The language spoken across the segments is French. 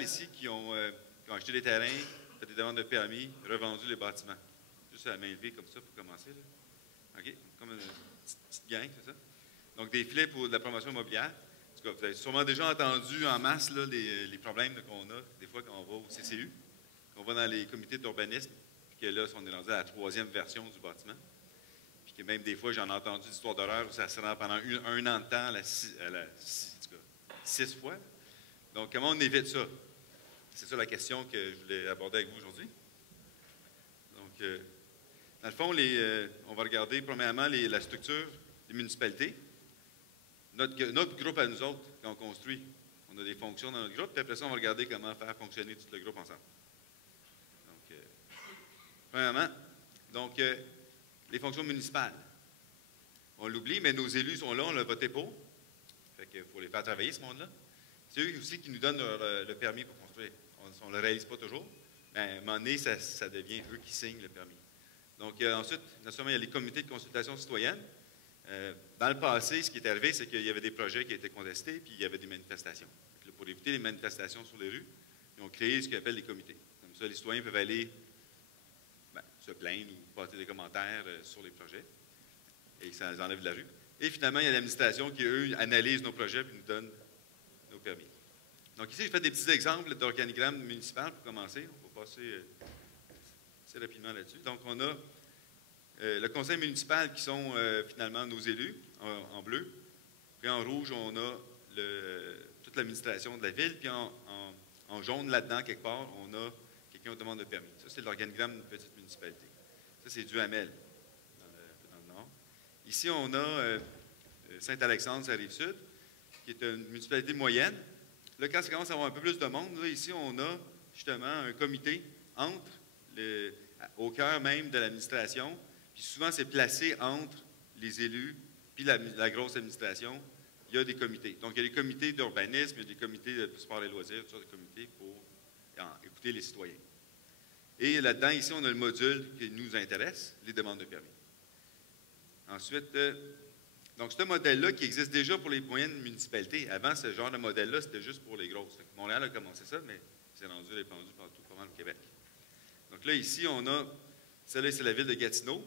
municipales ici qui ont acheté des terrains, fait des demandes de permis, revendu les bâtiments. Juste à la main levée comme ça pour commencer. Là. OK? Comme une petite gang, c'est ça? Donc, des filets pour de la promotion immobilière. En tout cas, vous avez sûrement déjà entendu en masse là, les problèmes qu'on a des fois quand on va au CCU, qu'on va dans les comités d'urbanisme, puis que là, on est rendu à la 3e version du bâtiment. Puis que même des fois, j'en ai entendu des histoires d'horreur où ça se rend pendant un an de temps, en tout cas, 6 fois. Donc, comment on évite ça? C'est ça la question que je voulais aborder avec vous aujourd'hui. Donc, dans le fond, on va regarder premièrement la structure des municipalités. Notre groupe à nous autres, quand on construit, on a des fonctions dans notre groupe, puis après ça, on va regarder comment faire fonctionner tout le groupe ensemble. Donc, premièrement, les fonctions municipales. On l'oublie, mais nos élus sont là, on l'a voté pour. Fait qu'il faut les faire travailler, ce monde-là. C'est eux aussi qui nous donnent le permis pour construire. On ne le réalise pas toujours, mais à un moment donné, ça devient eux qui signent le permis. Donc, ensuite, naturellement, il y a les comités de consultation citoyenne. Dans le passé, ce qui est arrivé, c'est qu'il y avait des projets qui étaient contestés, puis il y avait des manifestations. Donc, pour éviter les manifestations sur les rues, ils ont créé ce qu'ils appellent des comités. Comme ça, les citoyens peuvent aller se plaindre ou porter des commentaires sur les projets, et ça les enlève de la rue. Et finalement, il y a l'administration qui, eux, analyse nos projets et nous donne nos permis. Donc ici, j'ai fait des petits exemples d'organigramme municipal pour commencer. On va passer assez rapidement là-dessus. Donc, on a le conseil municipal qui sont finalement nos élus en bleu. Puis en rouge, on a toute l'administration de la ville. Puis en jaune, là-dedans, quelque part, on a quelqu'un qui demande de permis. Ça, c'est l'organigramme d'une petite municipalité. Ça, c'est Duhamel, dans le nord. Ici, on a Saint-Alexandre, ça Rive-Sud, qui est une municipalité moyenne. Là, quand ça commence à avoir un peu plus de monde, là, ici, on a justement un comité au cœur même de l'administration. Puis souvent, c'est placé entre les élus puis la grosse administration. Il y a des comités. Donc, il y a des comités d'urbanisme, il y a des comités de sport et loisirs, toutes sortes de comités pour écouter les citoyens. Et là-dedans, ici, on a le module qui nous intéresse, les demandes de permis. Ensuite, donc, c'est un modèle-là qui existe déjà pour les moyennes municipalités. Avant, ce genre de modèle-là, c'était juste pour les grosses. Montréal a commencé ça, mais c'est répandu partout, pas mal au Québec. Donc là, ici, on a, celle-là, c'est la ville de Gatineau.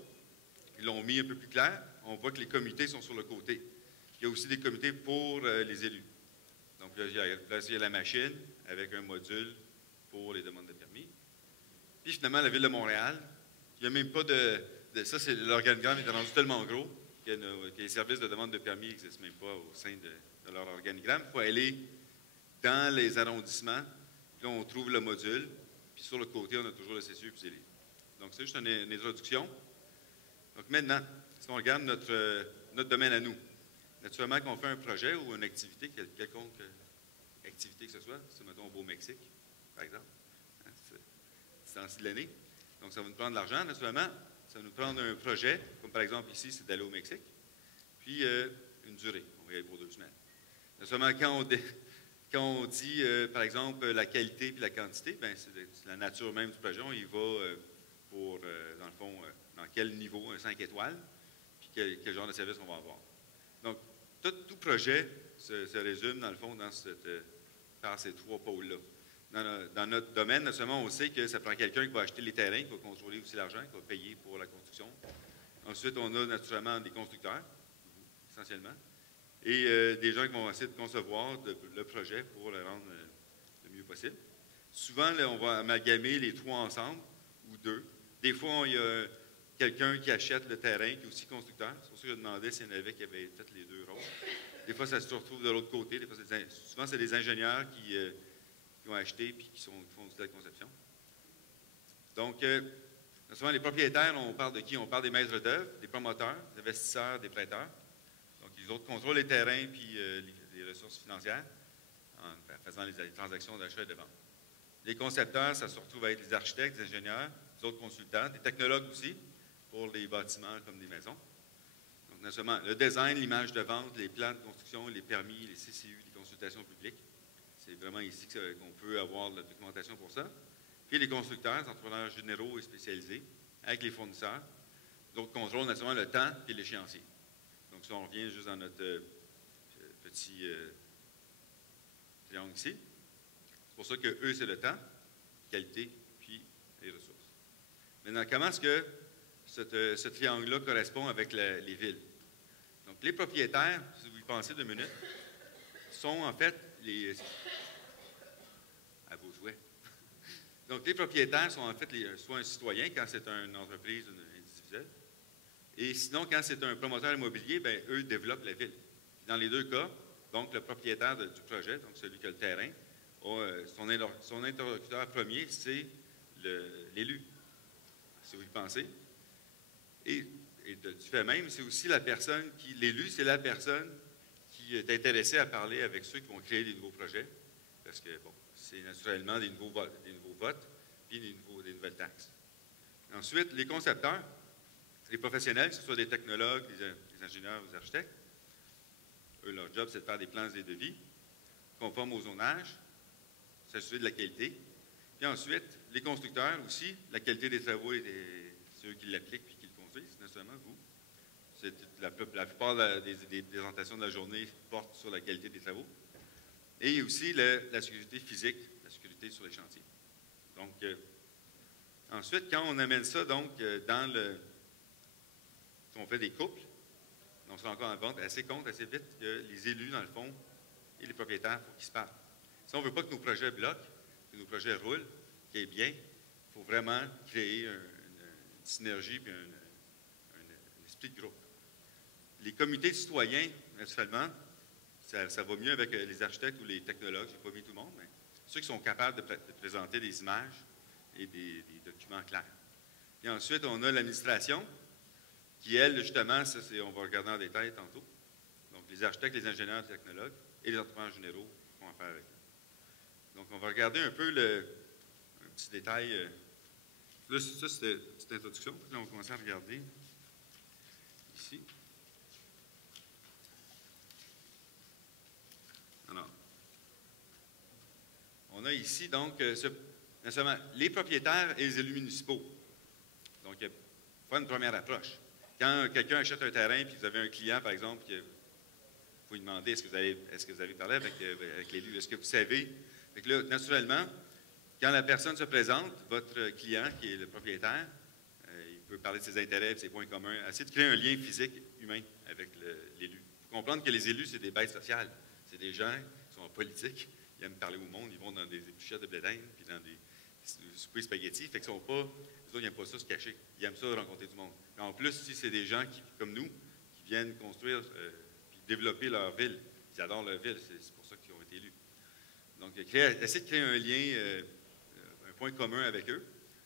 Ils l'ont mis un peu plus clair. On voit que les comités sont sur le côté. Il y a aussi des comités pour les élus. Donc là, il y a la machine avec un module pour les demandes de permis. Puis finalement, la ville de Montréal, il n'y a même pas ça, c'est l'organigramme est rendu tellement gros que les services de demande de permis n'existent même pas au sein de leur organigramme. Il faut aller dans les arrondissements, puis là, on trouve le module, puis sur le côté, on a toujours le CCU puis les livres. Donc, c'est juste une introduction. Donc, maintenant, si on regarde notre domaine à nous, naturellement, quand on fait un projet ou une activité, quelconque activité que ce soit, c'est, mettons, au Beau-Mexique, par exemple, hein, c'est en de l'année. Donc, ça va nous prendre de l'argent, naturellement. Ça va nous prendre un projet, comme par exemple ici, c'est d'aller au Mexique, puis une durée. On va y aller pour 2 semaines. Naturellement, quand on dit, par exemple, la qualité puis la quantité, bien, c'est la nature même du projet. On y va pour, dans le fond, dans quel niveau, un 5 étoiles, puis quel genre de service on va avoir. Donc, tout projet se résume, dans le fond, par ces 3 pôles-là. Dans notre domaine, naturellement, on sait que ça prend quelqu'un qui va acheter les terrains, qui va contrôler aussi l'argent, qui va payer pour la construction. Ensuite, on a naturellement des constructeurs, essentiellement, et des gens qui vont essayer de concevoir le projet pour le rendre le mieux possible. Souvent, là, on va amalgamer les 3 ensemble, ou 2. Des fois, il y a quelqu'un qui achète le terrain, qui est aussi constructeur. C'est pour ça que je demandais s'il y en avait qui avaient fait les 2 rôles. Des fois, ça se retrouve de l'autre côté. Souvent, c'est des ingénieurs qui ont acheté et qui font de la conception. Donc, souvent, les propriétaires, on parle de qui? On parle des maîtres d'œuvre, des promoteurs, des investisseurs, des prêteurs. Donc, les autres contrôlent les terrains puis les ressources financières en faisant les transactions d'achat et de vente. Les concepteurs, ça se retrouve à être les architectes, les ingénieurs, les autres consultants, des technologues aussi pour les bâtiments comme des maisons. Donc, non seulement le design, l'image de vente, les plans de construction, les permis, les CCU, les consultations publiques. C'est vraiment ici qu'on peut avoir de la documentation pour ça. Puis les constructeurs, les entrepreneurs généraux et spécialisés, avec les fournisseurs. D'autres contrôlent naturellement le temps et l'échéancier. Donc, ça, on revient juste dans notre petit triangle ici. C'est pour ça que E, c'est le temps, qualité, puis les ressources. Maintenant, comment est-ce que ce triangle-là correspond avec les villes? Donc, les propriétaires, si vous y pensez 2 minutes, sont en fait à vos souhaits. Donc, les propriétaires sont en fait soit un citoyen quand c'est une entreprise individuelle, et sinon, quand c'est un promoteur immobilier, bien, eux développent la ville. Dans les 2 cas, donc le propriétaire du projet, donc celui qui a le terrain, son interlocuteur premier, c'est l'élu, si vous y pensez. Et du fait même, c'est aussi la personne l'élu, c'est la personne qui est intéressée à parler avec ceux qui vont créer des nouveaux projets, parce que, bon, c'est naturellement des nouveaux votes, puis des nouvelles taxes. Ensuite, les concepteurs, c'est les professionnels, que ce soit des technologues, des ingénieurs, des architectes. Eux, leur job, c'est de faire des plans et des devis, conformes au zonage, s'assurer de la qualité. Puis ensuite, les constructeurs aussi, la qualité des travaux, c'est eux qui l'appliquent puis qui le construisent, naturellement, vous. La plupart des présentations de la journée portent sur la qualité des travaux. Et aussi la sécurité physique, la sécurité sur les chantiers. Donc, ensuite, quand on amène ça, donc, on fait des couples, on se rend compte assez vite que les élus, dans le fond, et les propriétaires, il faut qu'ils se parlent. Si on ne veut pas que nos projets bloquent, que nos projets roulent, qu'il y ait bien, il faut vraiment créer une synergie et un esprit de groupe. Les comités de citoyens, naturellement, ça va mieux avec les architectes ou les technologues, je n'ai pas mis tout le monde, mais ceux qui sont capables de présenter des images et des documents clairs. Et ensuite, on a l'administration, qui, elle, justement, on va regarder en détail tantôt. Donc, les architectes, les ingénieurs, les technologues et les entrepreneurs généraux font affaire avec eux. Donc, on va regarder un peu un petit détail. Là, ça, c'était une petite introduction. Là, on va commencer à regarder ici. Alors, on a ici, donc, les propriétaires et les élus municipaux. Donc, il faut faire une première approche. Quand quelqu'un achète un terrain et vous avez un client, par exemple, il faut lui demander est-ce que vous avez parlé avec l'élu? Est-ce que vous savez? Donc là, naturellement, quand la personne se présente, votre client, qui est le propriétaire, il peut parler de ses intérêts, de ses points communs, essayer de créer un lien physique, humain, avec l'élu. Il faut comprendre que les élus, c'est des bêtes sociales. C'est des gens qui sont en politique, ils aiment parler au monde, ils vont dans des épluchettes de blé d'Inde, puis dans des soupers spaghettis, fait qu'ils sont pas... Les autres, ils n'aiment pas ça se cacher. Ils aiment ça rencontrer du monde. Mais en plus, si c'est des gens comme nous, qui viennent construire et développer leur ville, ils adorent leur ville, c'est pour ça qu'ils ont été élus. Donc, essayez de créer un lien, un point commun avec eux.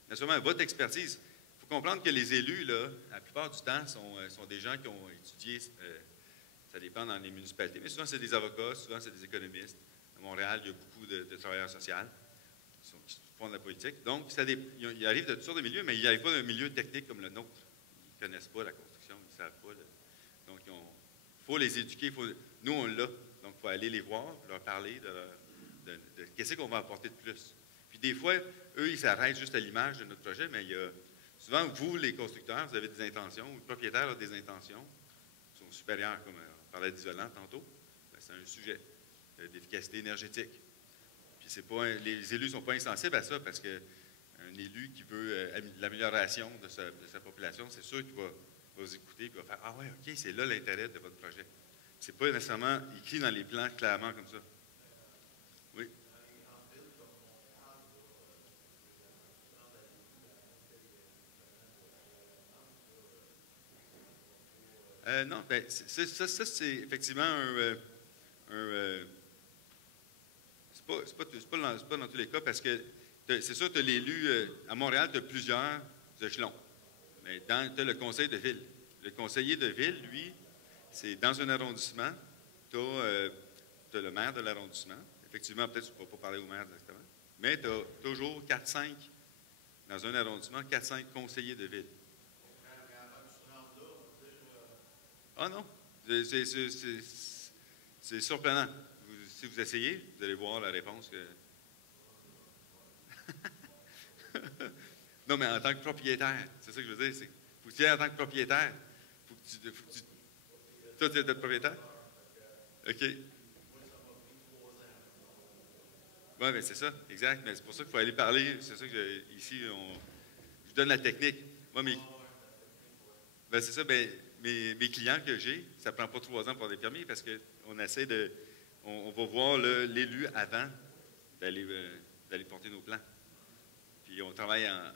Naturellement, votre expertise. Il faut comprendre que les élus, là, la plupart du temps, sont des gens qui ont étudié, ça dépend dans les municipalités, mais souvent, c'est des avocats, souvent, c'est des économistes. À Montréal, il y a beaucoup de travailleurs sociaux qui font de la politique. Donc, ils arrivent de toutes sortes de milieux, mais ils n'arrivent pas d'un milieu technique comme le nôtre. Ils ne connaissent pas la construction, ils ne savent pas. Donc, il faut les éduquer. Nous, on l'a. Donc, il faut aller les voir, leur parler de qu'est-ce qu'on va apporter de plus. Puis, des fois, eux, ils s'arrêtent juste à l'image de notre projet, mais souvent, vous, les constructeurs, vous avez des intentions, ou le propriétaire a des intentions qui sont supérieures, comme on parlait d'isolant tantôt. Ben, c'est un sujet d'efficacité énergétique. Les élus ne sont pas insensibles à ça parce qu'un élu qui veut l'amélioration de sa population, c'est sûr qu'il va vous écouter et va faire « Ah ouais, OK, c'est là l'intérêt de votre projet. » Ce n'est pas nécessairement écrit dans les plans clairement comme ça. Oui? Non, bien, ça c'est effectivement c'est pas dans tous les cas parce que c'est sûr que tu as l'élu, à Montréal, tu as plusieurs échelons. Mais tu as le conseil de ville. Le conseiller de ville, lui, c'est dans un arrondissement, tu as le maire de l'arrondissement. Effectivement, peut-être que tu ne vas pas parler au maire directement, mais tu as toujours 4-5, dans un arrondissement, 4-5 conseillers de ville. Ah non, c'est surprenant. Si vous essayez, vous allez voir la réponse que... Non, mais en tant que propriétaire, c'est ça que je veux dire. Faut que tu aies en tant que propriétaire. Faut que tu... Toi, tu es propriétaire? OK. Oui, mais c'est ça, exact. Mais c'est pour ça qu'il faut aller parler. C'est ça que ici, je donne la technique. Moi, ben, c'est ça, ben, mes clients que j'ai, ça ne prend pas 3 ans pour avoir des permis parce qu'on essaie de. On va voir l'élu avant d'aller porter nos plans. Puis on travaille en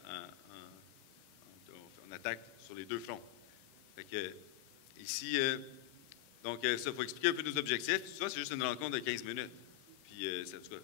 attaque sur les 2 fronts. Fait que, ici, donc, ça, il faut expliquer un peu nos objectifs. Ça, c'est juste une rencontre de 15 minutes. Puis, en tout cas,